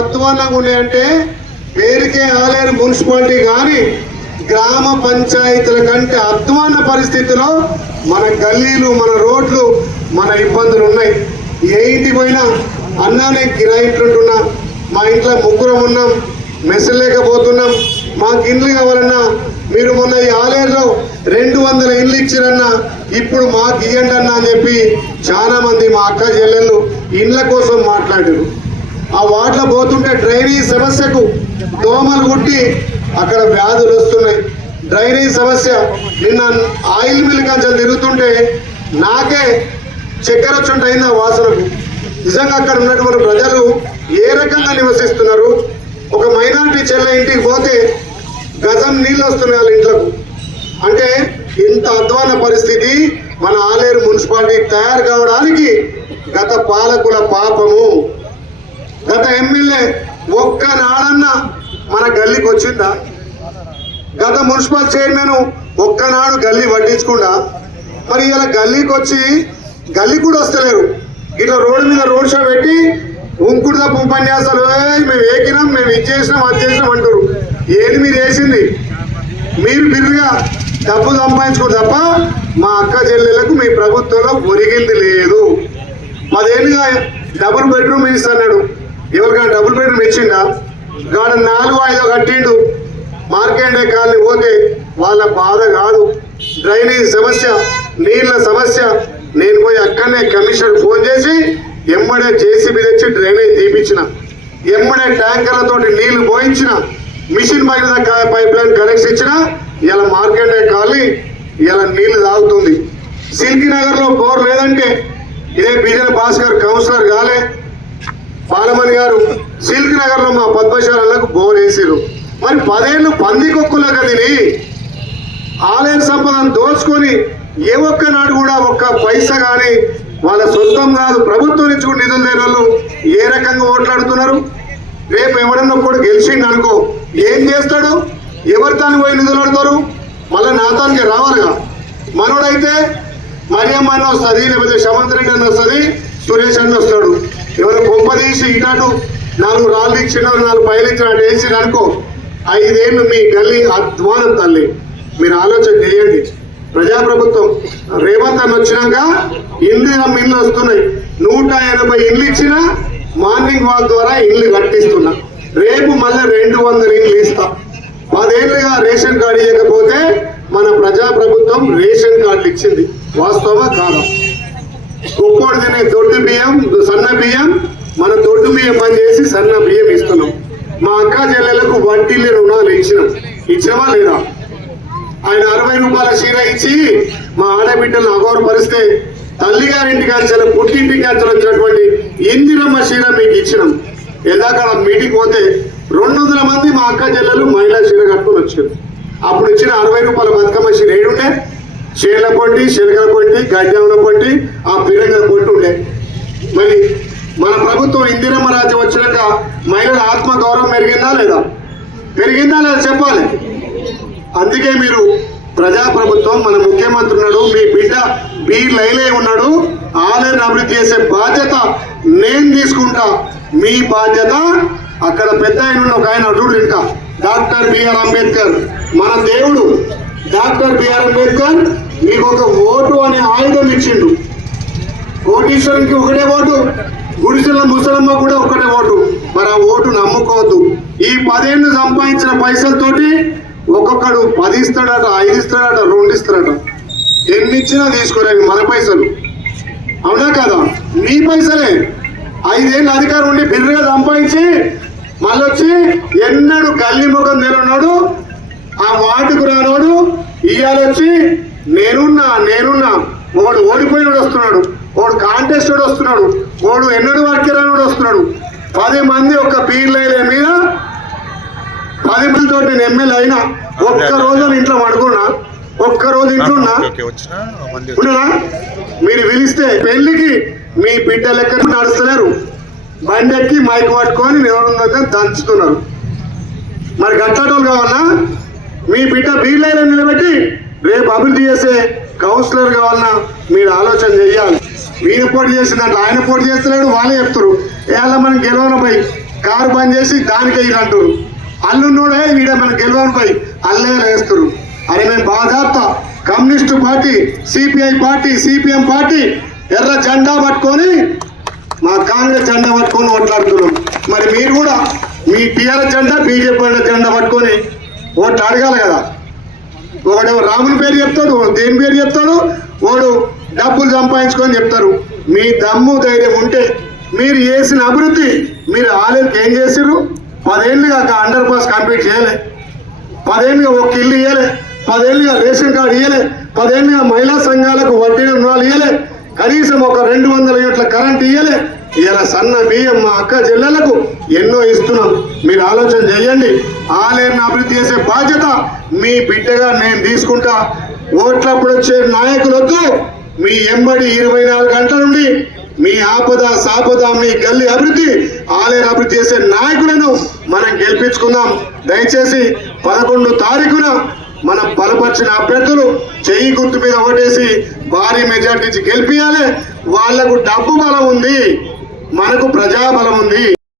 అధ్వానంగా ఉన్నాయంటే పేరుకే ఆలేరు మున్సిపాలిటీ కానీ గ్రామ పంచాయతీల కంటే అధ్వాన పరిస్థితిలో మన గల్లీలు, మన రోడ్లు, మన ఇబ్బందులు ఉన్నాయి. ఏ ఇంటికి పోయినా అన్నా నేను కిరాయి ఇంట్లుంటున్నా, మా ఇంట్లో ముగ్గురం ఉన్నాం, మెసలేకపోతున్నాం, మాకు ఇండ్లు కావాలన్నా మీరు మొన్న ఈ ఆలేరులో 200 ఇండ్లు ఇచ్చిరన్నా, ఇప్పుడు మాకు ఇవ్వండి అన్నా అని చెప్పి చాలా మంది మా అక్క చెల్లెళ్ళు ఇండ్ల కోసం మాట్లాడారు. ఆ వాటిలో పోతుంటే డ్రైనేజ్ సమస్యకు దోమలు కుట్టి అక్కడ వ్యాధులు వస్తున్నాయి. డ్రైనేజ్ సమస్య నిన్న ఆయిల్ మిల్ కంచెలు తిరుగుతుంటే నాకే చక్కెర వచ్చుంటైంది ఆ వాసనకు. నిజంగా అక్కడ ఉన్నటువంటి ప్రజలు ఏ రకంగా నివసిస్తున్నారు? ఒక మైనారిటీ చెల్ల ఇంటికి పోతే గజం నీళ్ళు వస్తున్నాయి వాళ్ళ ఇంట్లకు. అంటే ఇంత అధ్వాన పరిస్థితి మన ఆలేరు మున్సిపాలిటీ తయారు కావడానికి గత పాలకుల పాపము. గత ఎమ్మెల్యే ఒక్కనాడన్నా మన గల్లీకి వచ్చిందా? గత మున్సిపల్ చైర్మన్ ఒక్కనాడు గల్లీ పట్టించకుండా మరి ఇలా గల్లీకి వచ్చి గల్లీ కూడా వస్తలేరు. ఇట్లా రోడ్డు మీద రోడ్ షో పెట్టి ఉంకుడు తప్ప ఉపన్యాసాలు, మేము ఏకినాం, మేము ఇది చేసినాం, అది చేసినాం అంటారు. ఏది మీరు వేసింది? మీరు బిర్రుగా డబ్బు సంపాదించుకోరు తప్ప మా అక్క చెల్లెలకు మీ ప్రభుత్వంలో ఒరిగింది లేదు. 10 ఏళ్ళుగా డబుల్ బెడ్రూమ్ ఇస్తున్నాడు. ఎవరికైనా డబుల్ బెడ్రూమ్ ఇచ్చిండా? గాడ 4-5 కట్టిండు. మార్కెండే కాలనీ పోతే వాళ్ళ బాధ కాదు, డ్రైనేజ్ సమస్య, నీళ్ళ సమస్య. నేను పోయి అక్కడనే కమిషనర్ ఫోన్ చేసి ఎమ్మడే జేసీబీ తెచ్చి డ్రైనేజ్ తీపించిన, ఎమ్మడే ట్యాంకర్లతోటి నీళ్లు పోయించిన, మిషన్ పైప్ లైన్ కనెక్షన్ ఇచ్చిన. ఇలా మార్కెండే కాలనీ ఇలా నీళ్లు తాగుతుంది. సిల్కీ నగర్ లో బోర్ లేదంటే ఇదే బిజన భాస్కర్ కౌన్సిలర్ కాలే బాలమణి గారు సిల్కీ నగర్ లో మా పద్మశాలకు బోర్ వేసారు. మరి 10 ఏళ్ళు పందికొక్కులుగా తిని ఆలయ సంపదను దోచుకొని ఏ ఒక్కనాడు కూడా ఒక్క పైసా కానీ వాళ్ళ సొంతం కాదు ప్రభుత్వం నుంచి కూడా నిధులు లేని వాళ్ళు ఏ రకంగా ఓట్లాడుతున్నారు? రేపు ఎవరన్నా కూడా గెలిచిండు అనుకో ఏం చేస్తాడు? ఎవరు తాను పోయి నిధులు ఆడతారు? మళ్ళీ నాతానికి రావాలిగా. మనోడైతే మరియమ్మ అన్న వస్తుంది, లేకపోతే శమంత్ రెడ్డి అన్న వస్తుంది, సురేష్ అన్న వస్తాడు. ఎవరు కొంపదీసి ఇటాటు 4 రాళ్ళు ఇచ్చిన 4 పైలు ఇచ్చిన వేసి అనుకో 5 ఏళ్ళు మీ గల్లీ అధ్వానం తల్లి. మీరు ఆలోచన చేయండి. ప్రజాప్రభుత్వం రేవంత్ అన్న వచ్చినాక ఇందిరమ్మ ఇల్లు వస్తున్నాయి. 180 ఇండ్లు ఇచ్చినా మార్నింగ్ వాక్ ద్వారా ఇల్లు కట్టిస్తున్నా. రేపు మళ్ళీ 200 ఇండ్లు ఇస్తా. 10 ఏళ్ళుగా రేషన్ కార్డు ఇవ్వకపోతే మన ప్రజాప్రభుత్వం రేషన్ కార్డులు ఇచ్చింది. వాస్తవమా కాదా? కుక్కోడు తినే దొడ్డు బియ్యం, సన్న బియ్యం, మన దొడ్డు బియ్యం పని చేసి సన్న బియ్యం ఇస్తున్నాం. మా అక్క చెల్లెలకు వడ్డీలు రుణాలు ఇచ్చినామా లేదా? ఆయన 60 రూపాయల చీర ఇచ్చి మా ఆడబిడ్డలను అగౌరవపరిస్తే తల్లిగారింటికి అంచెలు పుట్టింటికి అంచెలు వచ్చినటువంటి ఇందిరమ్మ చీర మీకు ఇచ్చినాం. ఎదాకాలం మీటింగ్ పోతే 200 మంది మా అక్క చెల్లెలు మహిళా చీర కట్టుకొని వచ్చారు. అప్పుడు ఇచ్చిన 60 రూపాయల బతుకమ్మ చీర ఏడుండే? చీరల పొంటి, చిలకల పొంటి, గడ్డెంల పొంటి, ఆ పిరంగల పొంటి ఉండే. మరి మన ప్రభుత్వం ఇందిరమ్మ రాజ్యం వచ్చినాక మహిళల ఆత్మ గౌరవం పెరిగిందా లేదా? పెరిగిందా లేదా చెప్పాలి. అందుకే మీరు ప్రజాప్రభుత్వం, మన ముఖ్యమంత్రి ఉన్నాడు, మీ బిడ్డ బి లైలే ఉన్నాడు, ఆలయాన్ని అభివృద్ధి చేసే బాధ్యత నేను తీసుకుంటా. మీ బాధ్యత అక్కడ పెద్ద ఆయన ఒక ఆయన అడుగుడు ఇంకా డాక్టర్ బిఆర్ అంబేద్కర్, మన దేవుడు డాక్టర్ బిఆర్ అంబేద్కర్ మీకు ఒక ఓటు అనే ఆయుధం ఇచ్చిండు. కోటీశ్వరునికి ఒకటే ఓటు, గుడిసెల ముసలమ్మ కూడా ఒకటే ఓటు. మరి ఆ ఓటు నమ్ముకోవద్దు. ఈ 10 ఏళ్ళు సంపాదించిన పైసలతోటి ఒక్కొక్కడు 10 ఇస్తాడట, 5 ఇస్తాడట, 2 ఇస్తాడట. ఎన్ని ఇచ్చినా తీసుకోలేవి మన పైసలు. అవునా కదా? మీ పైసలే. 5 ఏళ్ళు అధికారం ఉండి బిర్రుగా సంపాదించి మళ్ళొచ్చి ఎన్నడు గల్లీ ముఖం నిలన్నాడు, ఆ వార్డుకు రానోడు ఇయ్యాలొచ్చి నేనున్నా ఒకడు ఓడిపోయినోడు వస్తున్నాడు, ఒకడు కాంటెస్టెడ్ వస్తున్నాడు, ఒకడు ఎన్నడు వాడికి రానోడు వస్తున్నాడు. 10 మంది ఒక్క పీర్లైలే మీద 10 మందితో నేను ఎమ్మెల్యే అయినా ఒక్క రోజు ఇంట్లో పడుకున్నా, ఒక్క రోజు ఇంట్లో ఉన్నా. మీరు పిలిస్తే పెళ్లికి మీ బిడ్డ లెక్క నడుస్తున్నారు, బండెక్కి మైక్ పట్టుకొని ఎవరుందంటే దంచుతున్నారు. మరి గట్టటోళ్ళు కావాలన్నా? మీ బిడ్డ బీర్లైనా నిలబెట్టి రేపు అభివృద్ధి చేసే కౌన్సిలర్ కావాలన్నా మీరు ఆలోచన చెయ్యాలి. వీరు పోటీ చేసిందంటే ఆయన పోటీ చేస్తున్నాడు, వాళ్ళే చెప్తారు. ఏళ్ళ మనం గెలవనపై కారు బంద్ చేసి దానికే ఇలా అంటారు. అల్లున్నోడే వీడ మన గెలవనిపై అల్లే వేస్తారు. అరే మేము బాధాప్తా communist party, CPI party, CPM party ఎర్ర జెండా పట్టుకొని మా కాంగ్రెస్ జెండా పట్టుకొని ఓట్లాడుతున్నాం. మరి మీరు కూడా మీ టీఆర్ఎస్ జెండా, బీజేపీ జెండా పట్టుకొని ఓట్లు అడగాలి కదా. ఒకడేమో రాముని పేరు చెప్తాడు, దేని పేరు చెప్తాడు, వాడు డబ్బులు సంపాదించుకొని చెప్తారు. మీ దమ్ము ధైర్యం ఉంటే మీరు చేసిన అభివృద్ధి మీరు ఆలయకి ఏం చేసిర్రు? 10 ఏళ్ళుగా అండర్ పాస్ కంప్లీట్ చేయలే, 10 ఏళ్ళుగా ఒక ఇల్లు ఇవ్వలే, 10 ఏళ్ళుగా రేషన్ కార్డు ఇవ్వలే, 10 ఏళ్ళుగా మహిళా సంఘాలకు వడ్డీ రుణాలు ఇవ్వలే, కనీసం ఒక 200 యూనిట్ల కరెంట్ ఇవ్వలే. ఇలా సన్న బియ్యం మా అక్క చెల్లెలకు ఎన్నో ఇస్తున్నాం. మీరు ఆలోచన చేయండి. ఆలయాన్ని అభివృద్ధి చేసే బాధ్యత మీ బిడ్డగా నేను తీసుకుంటా. ఓట్లప్పుడు వచ్చే నాయకులొద్దు, మీ ఎంబడి 24 గంటల నుండి మీ ఆపద సాపద మీ గల్లీ అభివృద్ధి, ఆలయాన్ని అభివృద్ధి చేసే నాయకులను మనం గెలిపించుకుందాం. దయచేసి 11 తారీఖున మనం బలపరిచిన అభ్యర్థులు చెయ్యి గుర్తు మీద ఓటేసి భారీ మెజార్టీ గెలిపియాలి. వాళ్లకు డబ్బు బలం ఉంది, మనకు ప్రజాబలం ఉంది.